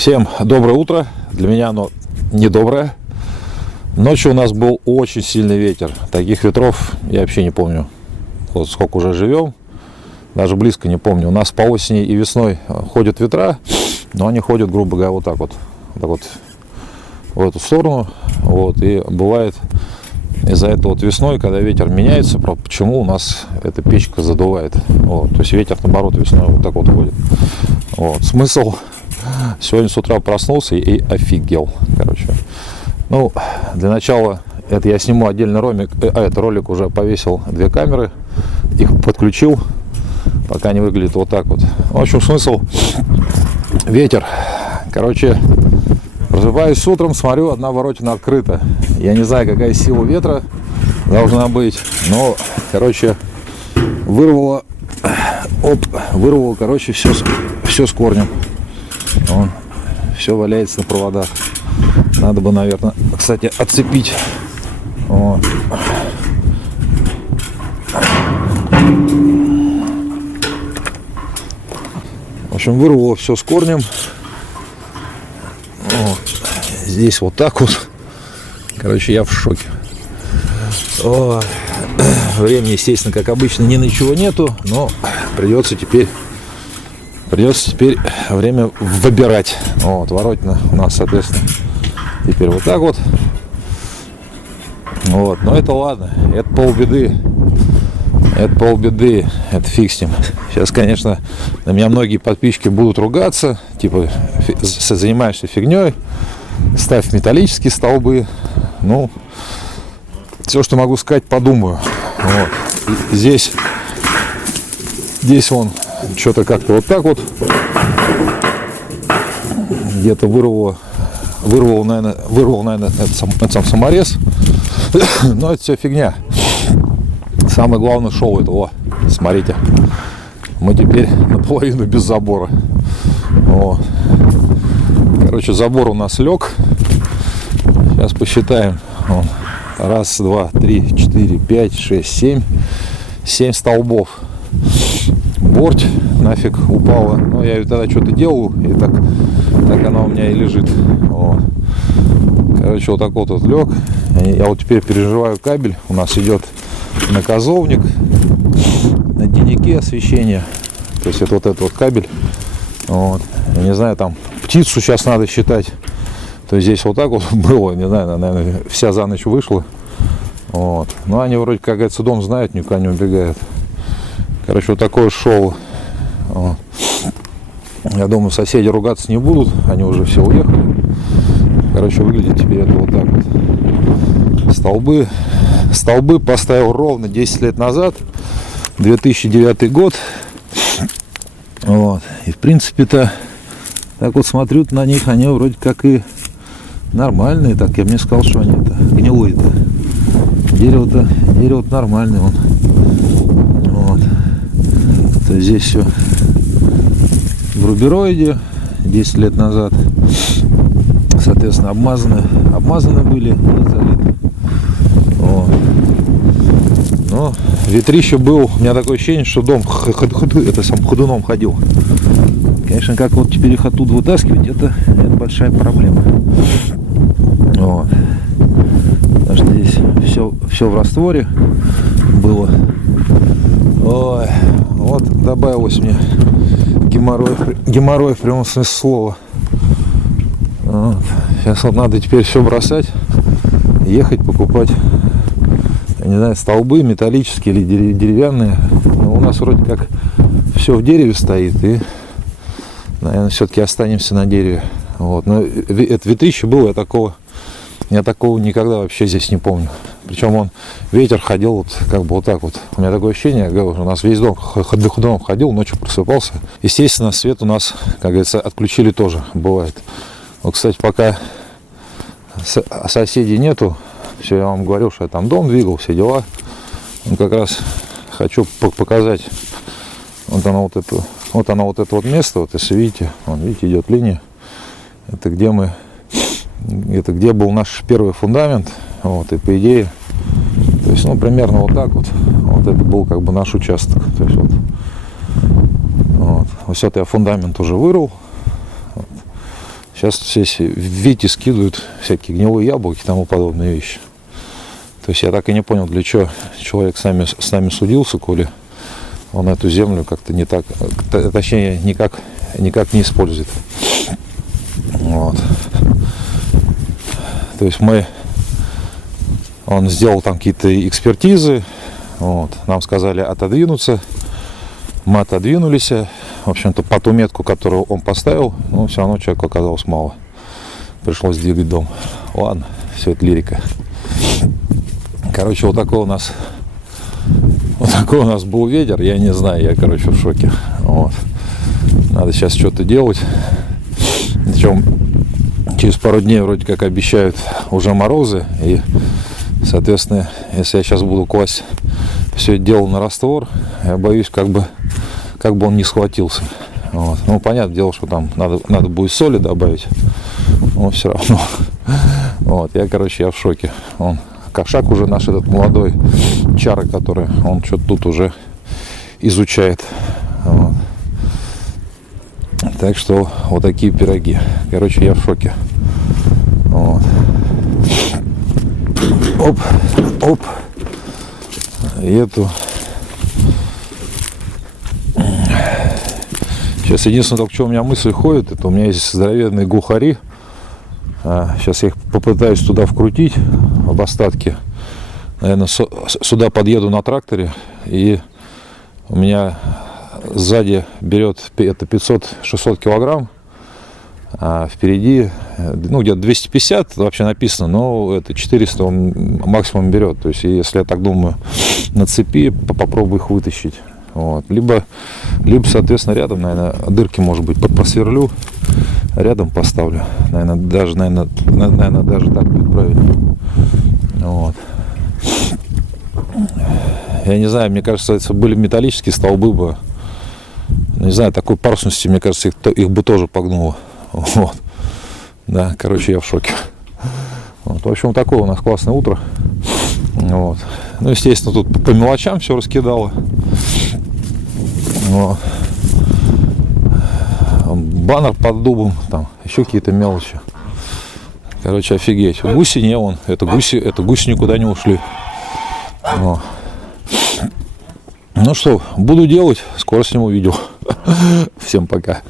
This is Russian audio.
Всем доброе утро. Для меня оно недоброе. Ночью у нас был очень сильный ветер. Таких ветров я вообще не помню. Вот сколько уже живем, даже близко не помню. У нас по осени и весной ходят ветра, но они ходят, грубо говоря, вот так вот в эту сторону. Вот. И бывает из-за этого вот весной, когда ветер меняется, почему у нас эта печка задувает. Вот. То есть ветер, наоборот, весной вот так вот ходит. Вот. Смысл: сегодня с утра проснулся и офигел. Короче. Ну, для начала, это я сниму отдельный ролик, ролик уже повесил 2 камеры, их подключил, пока не выглядит вот так вот. В общем, смысл: ветер. Короче, просыпаюсь утром, смотрю, одна воротина открыта. Я не знаю, какая сила ветра должна быть, но, короче, вырвало, короче, все с корнем. Вон, все валяется на проводах. Надо бы, наверное, кстати, отцепить. Вот. В общем, вырвало все с корнем. Вот. Здесь вот так вот. Короче, я в шоке. О, времени, естественно, как обычно, ни на чего нету, но придется теперь время выбирать. Вот, воротина у нас, соответственно, теперь вот так вот. Вот, но это ладно, это полбеды. Это фиг с ним. Сейчас, конечно, на меня многие подписчики будут ругаться, типа, занимаешься фигней, ставь металлические столбы. Ну, все, что могу сказать, подумаю. Вот. Здесь вон что-то как-то вот так вот. Где-то вырвало, наверное, этот сам саморез. Но это все фигня. Самое главное, шоу это. О, смотрите. Мы теперь наполовину без забора. Вот. Короче, забор у нас лег. Сейчас посчитаем. Вон. 1, 2, 3, 4, 5, 6, 7. 7 столбов. Борть нафиг упала. Ну, я ее тогда что-то делал, и так она у меня и лежит. Вот. Короче, вот так вот лег. Я вот теперь переживаю кабель. У нас идет наказовник. На деннике освещение. То есть это вот этот вот кабель. Вот. Я не знаю, там птицу сейчас надо считать. То есть здесь вот так вот было. Не знаю, наверное, вся за ночь вышла. Вот. Но они вроде, как говорится, дом знают, никуда не убегают. Короче, вот такое шоу. Вот. Я думаю, соседи ругаться не будут. Они уже все уехали. Короче, выглядит теперь это вот так вот. Столбы поставил ровно 10 лет назад. 2009 год. Вот. И в принципе-то, так вот смотрю на них, они вроде как и нормальные. Так, я бы не сказал, что они это гнилые-то. Дерево нормальное. Вон. Вот. То есть здесь все в рубероиде 10 лет назад. Соответственно, обмазаны были и залиты. Вот. Но ветрище был. У меня такое ощущение, что дом ходуном ходил. Конечно, как вот теперь их оттуда вытаскивать, это большая проблема. Вот. Потому что здесь все в растворе было. Ой, вот добавилось мне геморрой в прямом смысле слова. Вот. Сейчас вот надо теперь все бросать, ехать покупать, я не знаю, столбы металлические или деревянные. Но у нас вроде как все в дереве стоит, и, наверное, все-таки останемся на дереве. Вот. Но это ветрище было, я такого никогда вообще здесь не помню. Причем ветер ходил вот как бы вот так вот. У меня такое ощущение, я говорю, у нас весь дом ходуном ходил, ночью просыпался. Естественно, свет у нас, как говорится, отключили тоже, бывает. Вот, кстати, пока соседей нету, все, я вам говорил, что я там дом двигал, все дела. Ну, как раз хочу показать. Вот оно вот это место, вот если видите, видите, идет линия. Это где был наш первый фундамент. Вот, и по идее, то есть, примерно вот так вот. Вот это был как бы наш участок. То есть вот это я фундамент уже вырыл. Вот. Сейчас здесь видите, скидывают всякие гнилые яблоки и тому подобные вещи. То есть я так и не понял, для чего человек с нами судился, коли он эту землю как-то не так, точнее, никак не использует. Вот. То есть он сделал там какие-то экспертизы, вот, нам сказали отодвинуться, мы отодвинулись, в общем-то, по ту метку, которую он поставил, но все равно человеку оказалось мало. Пришлось двигать дом. Ладно, все это лирика. Короче, вот такой у нас был ветер, я не знаю, я, короче, в шоке. Вот. Надо сейчас что-то делать. Причем через пару дней вроде как обещают уже морозы, и, соответственно, если я сейчас буду класть все это дело на раствор, я боюсь, как бы он не схватился. Вот. Ну, понятное дело, что там надо будет соли добавить, но все равно. Вот, я в шоке. Ковшак уже наш этот молодой чара, который он что-то тут уже изучает. Вот. Так что вот такие пироги. Короче, я в шоке. Вот. Оп. И эту. Сейчас единственное, только что у меня мысль ходит, это у меня есть здоровенные глухари. Сейчас я их попытаюсь туда вкрутить в остатки. Наверное, сюда подъеду на тракторе, и у меня сзади берет это 500-600 килограмм, а впереди, ну, где-то 250 вообще написано, но это 400 он максимум берет. То есть, если я так думаю, на цепи попробую их вытащить. Вот. Либо, соответственно, рядом, наверное, дырки, может быть, просверлю, рядом поставлю. Наверное, даже так будет правильно. Вот. Я не знаю, мне кажется, это были металлические столбы бы. Не знаю, такой парусности, мне кажется, их бы тоже погнуло. Вот. Да, короче, я в шоке. Вот. В общем, такое у нас классное утро. Вот. Ну, естественно, тут по мелочам все раскидало. Вот. Баннер под дубом, там еще какие-то мелочи. Короче, офигеть. Гуси не вон. Это гуси никуда не ушли. Вот. Ну что, буду делать. Скоро сниму видео. Всем пока.